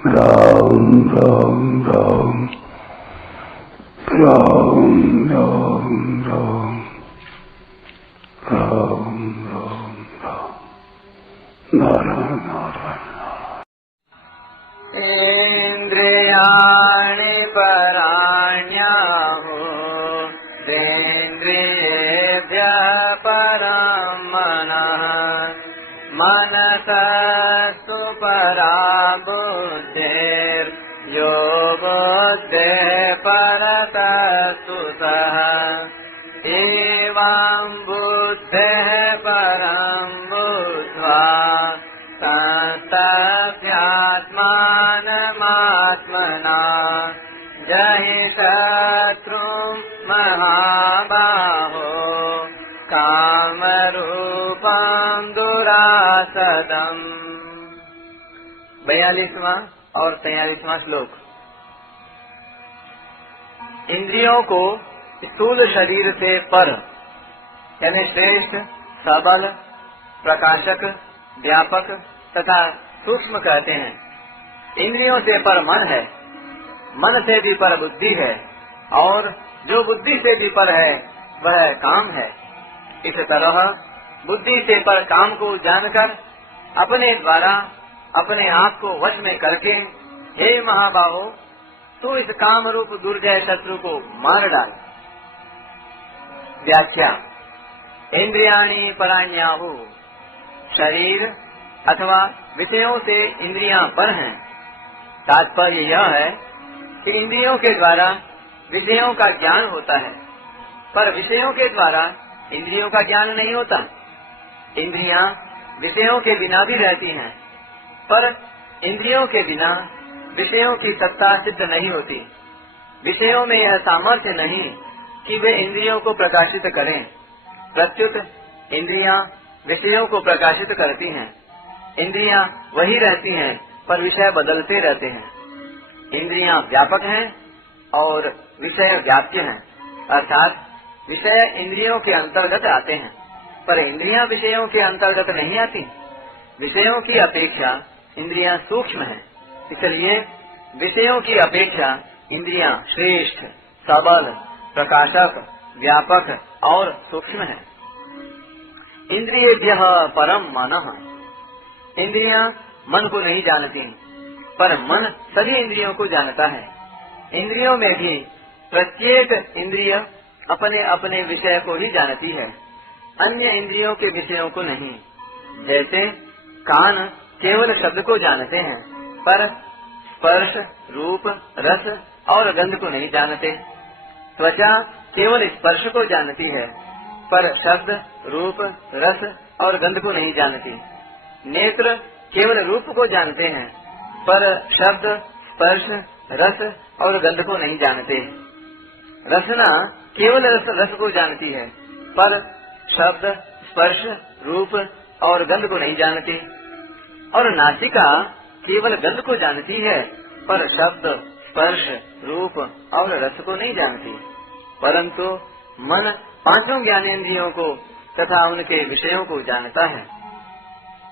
राम राम राम राम राम राम राम राम राम नारायण नारायण। इंद्रियाणि पराण्याहुरेन्द्रियेभ्यः परं मनः मनसस्तु परा बुद्धिर्यो बुद्धेः परतस्तु सः एवं बुद्धेः परं बुद्ध्वा संस्तभ्यात्मानमात्मना जहि शत्रुं महाबाहो कामरूपं दुरासदम्। 42वां और 43वां श्लोक। इंद्रियों को स्थूल शरीर से पर यानी श्रेष्ठ, सबल, प्रकाशक, व्यापक तथा सूक्ष्म कहते हैं। इंद्रियों से पर मन है, मन से भी पर बुद्धि है, और जो बुद्धि से भी पर है वह काम है। इस तरह बुद्धि से पर काम को जानकर अपने द्वारा अपने आप को वश में करके हे महाबाहो तू इस काम रूप दुर्जय शत्रु को मार डाल। व्याख्या। इंद्रियाणि पराण्याहु, शरीर अथवा विषयों से इंद्रियां पर हैं। तात्पर्य यह है कि इंद्रियों के द्वारा विषयों का ज्ञान होता है, पर विषयों के द्वारा इंद्रियों का ज्ञान नहीं होता। इंद्रियां विषयों के बिना भी रहती हैं, पर इंद्रियों के बिना विषयों की सत्ता सिद्ध नहीं होती। विषयों में यह सामर्थ्य नहीं कि वे इंद्रियों को प्रकाशित करें। प्रत्युत इंद्रियां विषयों को प्रकाशित करती हैं। इंद्रियां वही रहती हैं, पर विषय बदलते रहते हैं। इंद्रियां व्यापक हैं और विषय व्याप्य हैं, अर्थात विषय इंद्रियों के अंतर्गत आते हैं, पर इंद्रियां विषयों के अंतर्गत नहीं आती। विषयों की अपेक्षा इंद्रियां सूक्ष्म हैं, इसलिए विषयों की अपेक्षा इंद्रियां श्रेष्ठ, सबल, प्रकाशक, व्यापक और सूक्ष्म हैं। इंद्रियेभ्यः परं मनः, इंद्रियां मन को नहीं जानती, पर मन सभी इंद्रियों को जानता है। इंद्रियों में भी प्रत्येक इंद्रिय अपने अपने विषय को ही जानती है, अन्य इंद्रियों के विषयों को नहीं। जैसे कान केवल शब्द को जानते हैं, पर स्पर्श, रूप, रस और गंध को नहीं जानते। त्वचा केवल स्पर्श को जानती है, पर शब्द, रूप, रस और गंध को नहीं जानती। नेत्र केवल रूप को जानते हैं, पर शब्द, स्पर्श, रस और गंध को नहीं जानते। रसना केवल रस को जानती है, पर शब्द, स्पर्श, रूप और गंध को नहीं जानती। और नासिका केवल गंध को जानती है, पर शब्द, स्पर्श, रूप और रस को नहीं जानती। परंतु मन पांचों ज्ञानेंद्रियों को तथा उनके विषयों को जानता है।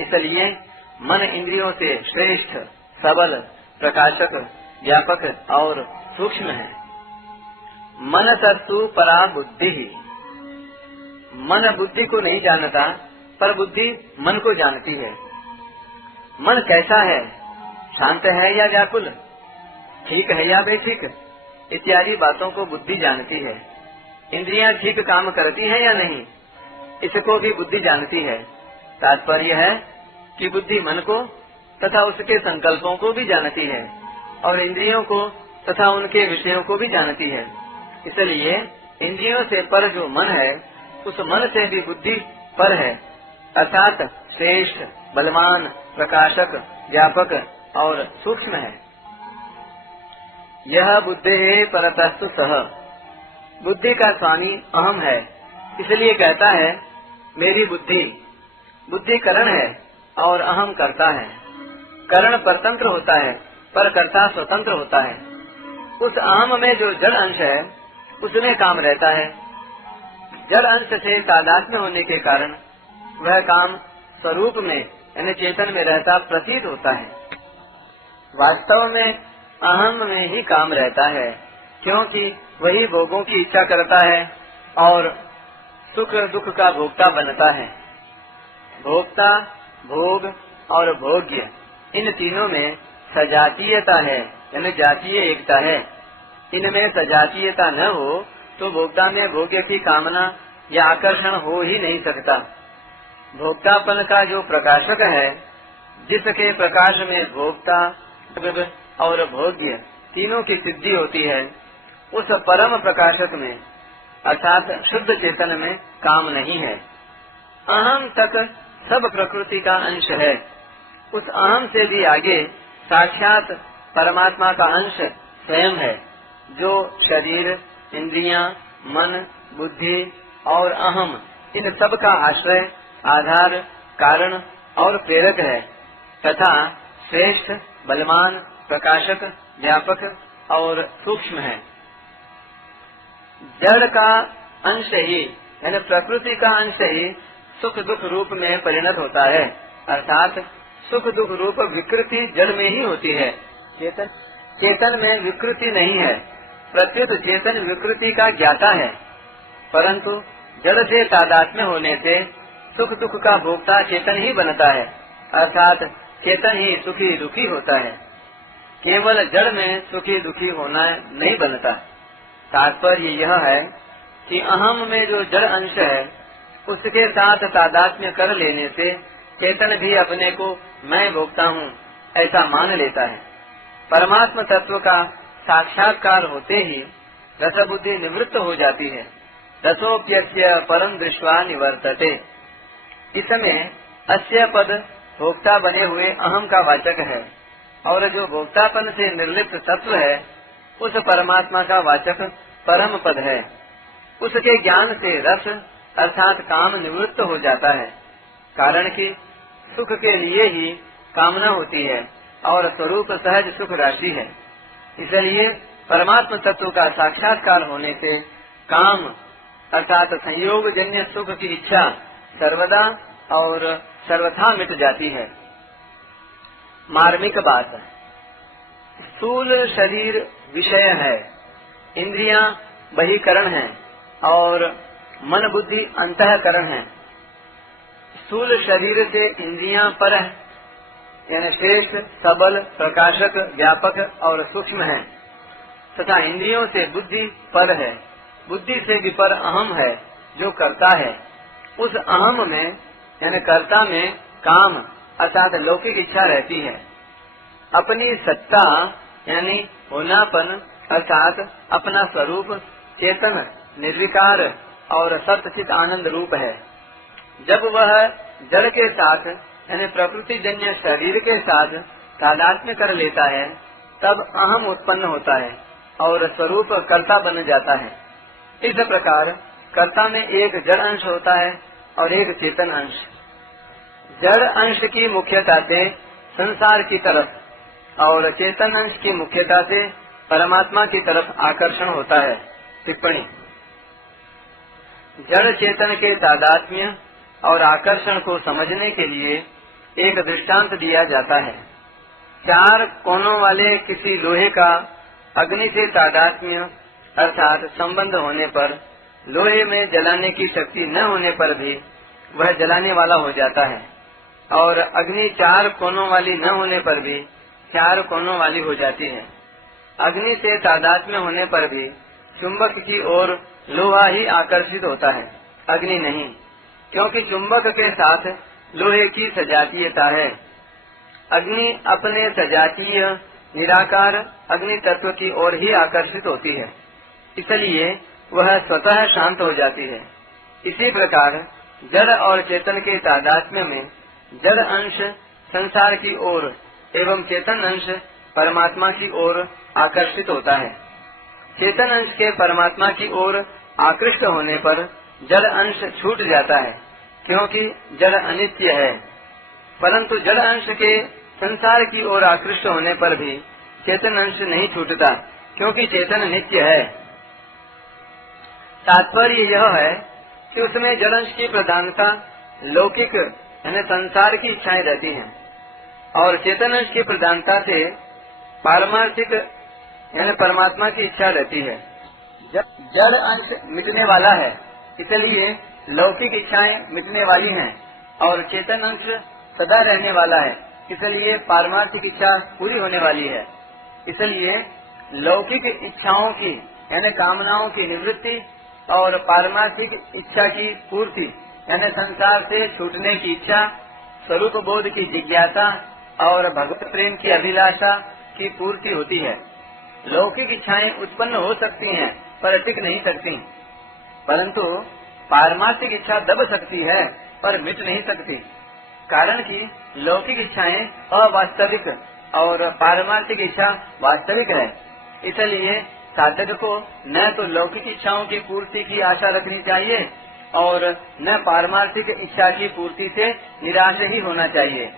इसलिए मन इंद्रियों से श्रेष्ठ, सबल, प्रकाशक, व्यापक और सूक्ष्म है। मनसस्तु परा बुद्धि, मन बुद्धि को नहीं जानता, पर बुद्धि मन को जानती है। मन कैसा है, शांत है या व्याकुल, ठीक है या बेठीक, इत्यादि बातों को बुद्धि जानती है। इंद्रियां ठीक काम करती हैं या नहीं, इसको भी बुद्धि जानती है। तात्पर्य है कि बुद्धि मन को तथा उसके संकल्पों को भी जानती है, और इंद्रियों को तथा उनके विषयों को भी जानती है। इसलिए इंद्रियों से पर जो मन है, उस मन से भी बुद्धि पर है, अर्थात श्रेष्ठ, बलवान, प्रकाशक, व्यापक और सूक्ष्म है। यह बुद्धि परतस्तु सह, बुद्धि का स्वामी अहम है, इसलिए कहता है मेरी बुद्धि। बुद्धि करण है और अहम करता है। करण परतंत्र होता है, पर कर्ता स्वतंत्र होता है। उस अहम में जो जड़ अंश है, उसमें काम रहता है। जड़ अंश से तादात्म्य होने के कारण वह काम स्वरूप में यानी चेतन में रहता प्रतीत होता है। वास्तव में अहम में ही काम रहता है, क्योंकि वही भोगों की इच्छा करता है और सुख दुख का भोक्ता बनता है। भोक्ता, भोग और भोग्य, इन तीनों में सजातीयता है, यानी जातीय एकता है। इनमें सजातीयता न हो तो भोक्ता में भोग्य की कामना या आकर्षण हो ही नहीं सकता। भोक्तापन का जो प्रकाशक है, जिसके प्रकाश में भोक्ता और भोग्य तीनों की सिद्धि होती है, उस परम प्रकाशक में अर्थात शुद्ध चेतन में काम नहीं है। अहम तक सब प्रकृति का अंश है। उस अहम से भी आगे साक्षात परमात्मा का अंश स्वयं है, जो शरीर, इंद्रियां, मन, बुद्धि और अहम इन सब का आश्रय, आधार, कारण और प्रेरक है तथा श्रेष्ठ, बलवान, प्रकाशक, व्यापक और सूक्ष्म है। जड़ का अंश ही यानी प्रकृति का अंश ही सुख दुख रूप में परिणत होता है, अर्थात सुख दुख रूप विकृति जड़ में ही होती है। चेतन में विकृति नहीं है। प्रत्युत चेतन विकृति का ज्ञाता है, परंतु जड़ से तादात्म्य होने से सुख दुख का भोक्ता चेतन ही बनता है, अर्थात चेतन ही सुखी दुखी होता है। केवल जड़ में सुखी दुखी होना नहीं बनता। तात्पर्य यह है कि अहम में जो जड़ अंश है, उसके साथ तादात्म्य कर लेने से चेतन भी अपने को मैं भोगता हूँ ऐसा मान लेता है। परमात्म तत्व का साक्षात्कार होते ही रस बुद्धि निवृत्त हो जाती है। रसोप्यस्य परम दृष्ट्वा निवर्तते। इसमें अस्य पद भोक्ता बने हुए अहम का वाचक है और जो भोक्तापन से निर्लिप्त तत्व है, उस परमात्मा का वाचक परम पद है। उसके ज्ञान से रस अर्थात काम निवृत्त हो जाता है, कारण कि सुख के लिए ही कामना होती है और स्वरूप सहज सुख राशि है। इसलिए परमात्मा तत्व का साक्षात्कार होने से काम अर्थात संयोग जन्य सुख की इच्छा सर्वदा और सर्वथा मिट जाती है। मार्मिक बात, स्थूल शरीर विषय है, इंद्रियां बहिकरण है और मन बुद्धि अंतःकरण है। स्थूल शरीर से इंद्रियां पर है, यानी श्रेष्ठ, सबल, प्रकाशक, व्यापक और सूक्ष्म है, तथा इंद्रियों से बुद्धि पर है। बुद्धि से भी पर अहम है, जो करता है। उस अहम में यानी कर्ता में काम अर्थात लौकिक इच्छा रहती है। अपनी सत्ता यानी होनापन अर्थात अपना स्वरूप चेतन, निर्विकार और सत्चित आनंद रूप है। जब वह जड़ के साथ यानी प्रकृति जन्य शरीर के साथ तादात्म्य कर लेता है, तब अहम उत्पन्न होता है और स्वरूप कर्ता बन जाता है। इस प्रकार कर्ता में एक जड़ अंश होता है और एक चेतन अंश। जड़ अंश की मुख्यता से संसार की तरफ और चेतन अंश की मुख्यता से परमात्मा की तरफ आकर्षण होता है। टिप्पणी, जड़ चेतन के तादात्म्य और आकर्षण को समझने के लिए एक दृष्टांत दिया जाता है। 4 कोनों वाले किसी लोहे का अग्नि से तादात्म्य अर्थात संबंध होने पर लोहे में जलाने की शक्ति न होने पर भी वह जलाने वाला हो जाता है, और अग्नि 4 कोनों वाली न होने पर भी 4 कोनों वाली हो जाती है। अग्नि से तादात्म्य होने पर भी चुंबक की ओर लोहा ही आकर्षित होता है, अग्नि नहीं, क्योंकि चुंबक के साथ लोहे की सजातीयता है। अग्नि अपने सजातीय निराकार अग्नि तत्व की ओर ही आकर्षित होती है, इसलिए वह स्वतः शांत हो जाती है। इसी प्रकार जड़ और चेतन के तादात्म्य में जड़ अंश संसार की ओर एवं चेतन अंश परमात्मा की ओर आकर्षित होता है। चेतन अंश के परमात्मा की ओर आकृष्ट होने पर जड़ अंश छूट जाता है, क्योंकि जड़ अनित्य है। परंतु जड़ अंश के संसार की ओर आकृष्ट होने पर भी चेतन अंश नहीं छूटता, क्योंकि चेतन नित्य है। तात्पर्य यह है कि उसमें जड़ अंश की प्रधानता लौकिक यानी संसार की इच्छाएं रहती हैं, और चेतन अंश की प्रधानता से पारमार्थिक यानी परमात्मा की इच्छा रहती है। जड़ अंश मिटने वाला है, इसलिए लौकिक इच्छाएं मिटने वाली हैं, और चेतन अंश सदा रहने वाला है, इसलिए पारमार्थिक इच्छा पूरी होने वाली है। इसलिए लौकिक इच्छाओं की यानी कामनाओं की निवृत्ति और पारमार्थिक इच्छा की पूर्ति यानी संसार से छूटने की इच्छा, स्वरूप बोध की जिज्ञासा और भगवत प्रेम की अभिलाषा की पूर्ति होती है। लौकिक इच्छाएं उत्पन्न हो सकती हैं पर टिक नहीं सकती, परंतु पारमार्थिक इच्छा दब सकती है पर मिट नहीं सकती। कारण कि लौकिक इच्छाएं अवास्तविक और पारमार्थिक इच्छा वास्तविक है। इसलिए साधक को न तो लौकिक इच्छाओं की पूर्ति की आशा रखनी चाहिए और न पारमार्थिक इच्छा की पूर्ति से निराश ही होना चाहिए।